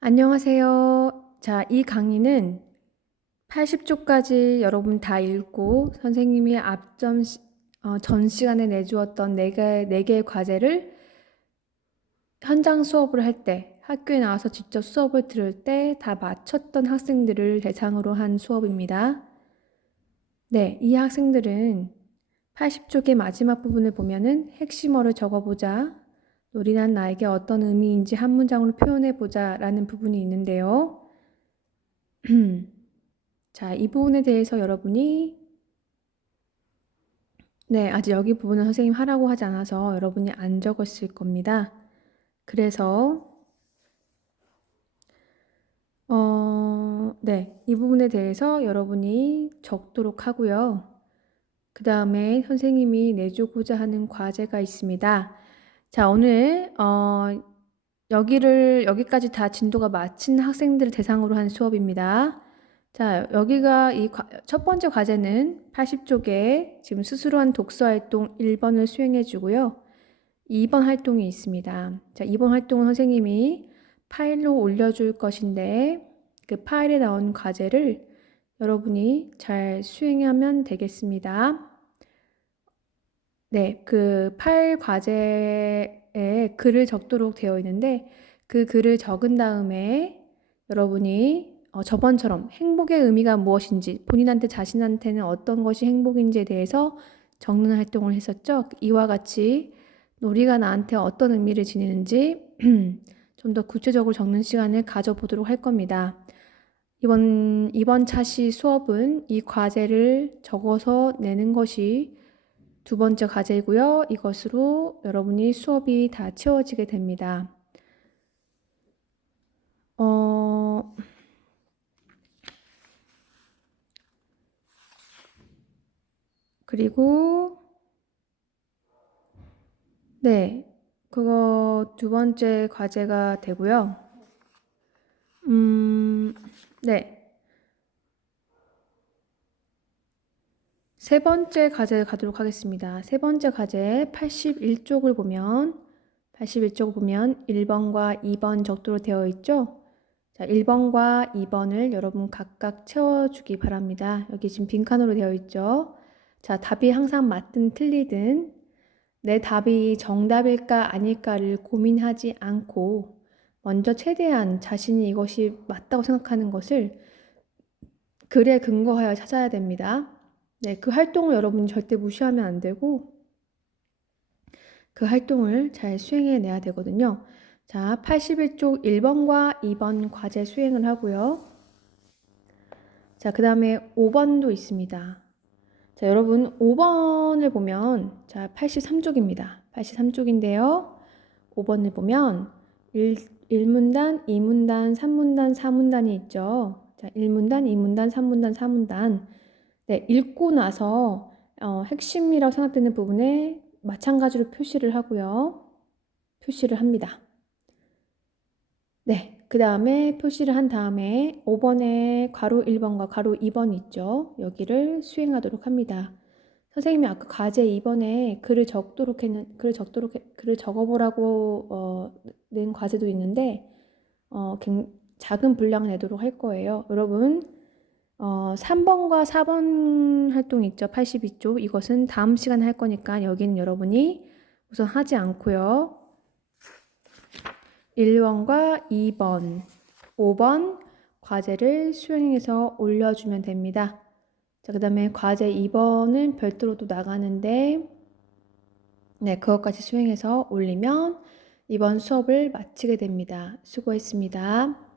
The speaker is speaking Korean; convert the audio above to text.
안녕하세요. 자, 이 강의는 80쪽까지 여러분 다 읽고 선생님이 앞전 시- 어, 전 시간에 내주었던 네 개, 네 개의 과제를 현장 수업을 할 때, 학교에 나와서 직접 수업을 들을 때 다 마쳤던 학생들을 대상으로 한 수업입니다. 네, 이 학생들은 80쪽의 마지막 부분을 보면은 핵심어를 적어보자. 놀이란 나에게 어떤 의미인지 한 문장으로 표현해 보자 라는 부분이 있는데요. 자, 이 부분에 대해서 여러분이 네, 아직 여기 부분은 선생님 하라고 하지 않아서 여러분이 안 적었을 겁니다. 그래서 어, 네, 이 부분에 대해서 여러분이 적도록 하고요. 그 다음에 선생님이 내주고자 하는 과제가 있습니다. 자, 오늘 어, 여기를 여기까지 다 진도가 마친 학생들을 대상으로 한 수업입니다. 자, 여기가 이 첫 번째 과제는 80쪽에 지금 스스로 한 독서 활동 1번을 수행해 주고요. 2번 활동이 있습니다. 자, 2번 활동은 선생님이 파일로 올려 줄 것인데 그 파일에 나온 과제를 여러분이 잘 수행하면 되겠습니다. 네, 그 파일 과제에 글을 적도록 되어 있는데 그 글을 적은 다음에 여러분이 어, 저번처럼 행복의 의미가 무엇인지 본인한테 자신한테는 어떤 것이 행복인지에 대해서 적는 활동을 했었죠. 이와 같이 놀이가 나한테 어떤 의미를 지니는지 좀 더 구체적으로 적는 시간을 가져보도록 할 겁니다. 이번, 이번 차시 수업은 이 과제를 적어서 내는 것이 두 번째 과제이고요. 이것으로 여러분이 수업이 다 채워지게 됩니다. 어, 그리고, 네, 그거 두 번째 과제가 되고요. 음, 네. 세 번째 과제 가도록 하겠습니다. 세 번째 과제 81쪽을 보면 81쪽을 보면 1번과 2번 적도로 되어 있죠? 자, 1번과 2번을 여러분 각각 채워주기 바랍니다. 여기 지금 빈칸으로 되어 있죠? 자, 답이 항상 맞든 틀리든 내 답이 정답일까 아닐까를 고민하지 않고 먼저 최대한 자신이 이것이 맞다고 생각하는 것을 글에 근거하여 찾아야 됩니다. 네, 그 활동을 여러분이 절대 무시하면 안 되고 그 활동을 잘 수행해 내야 되거든요. 자, 81쪽 1번과 2번 과제 수행을 하고요. 자, 그 다음에 5번도 있습니다. 자, 여러분 5번을 보면 자, 83쪽입니다. 83쪽인데요. 5번을 보면 1, 1문단, 2문단, 3문단, 4문단이 있죠. 자, 1문단, 2문단, 3문단, 4문단. 네, 읽고 나서 어, 핵심이라고 생각되는 부분에 마찬가지로 표시를 하고요. 표시를 합니다. 네, 그 다음에 표시를 한 다음에 5번에 괄호 1번과 괄호 2번 있죠. 여기를 수행하도록 합니다. 선생님이 아까 과제 2번에 글을 적도록 했는 글을 적도록 해- 글을 적어보라고 어, 낸 과제도 있는데 어, 굉- 작은 분량 내도록 할 거예요. 여러분 어, 3번과 4번 활동 있죠. 82쪽. 이것은 다음 시간에 할 거니까 여기는 여러분이 우선 하지 않고요. 1번과 2번, 5번 과제를 수행해서 올려주면 됩니다. 자, 그 다음에 과제 2번은 별도로 또 나가는데, 네, 그것까지 수행해서 올리면 이번 수업을 마치게 됩니다. 수고했습니다.